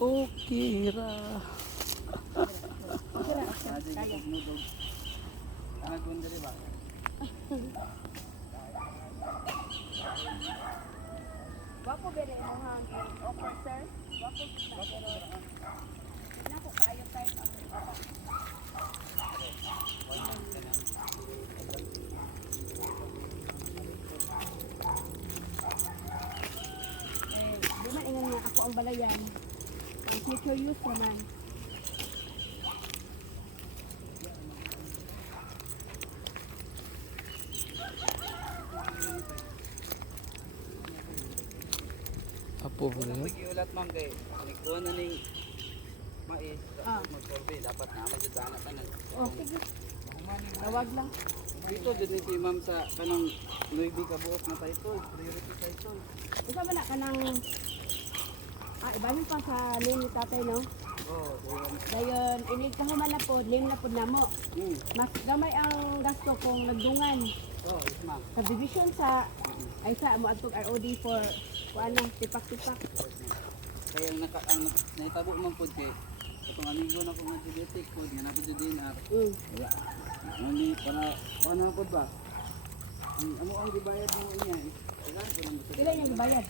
Okay ra. Wapo bere mo hang offer sir. Wapo pero nako kayo type ako. Di man ingon nga ako ang balayan. Ang future use naman. Apo ba yun? Giulat ma'am kay nagkuha na ning mais Ah. mag-survey dapat naman jud sana tanan. Oh, sige. Tawag lang. Dito jud ni si ma'am sa kanang Nuevi kabuok na title, priority title. Isa ba na ka ng ibahin pa sa name ni tatay, no? Oh, Dayon, inig ka human na po, name na po na mo. Hmm. Mas gamay ang gasto kung nagdungan. Oh, yes ma'am. Sa division sa ay sa mo atog ROD for kuan lang tipak-tipak. Kaya ang naitabo man pud kay katong amigo na ko nga genetic pod nga napud jud din ar. Kaya ani para ano pod ba? Ang ano ang gibayad mo niya? Ilan ko lang Ilan yung bayad?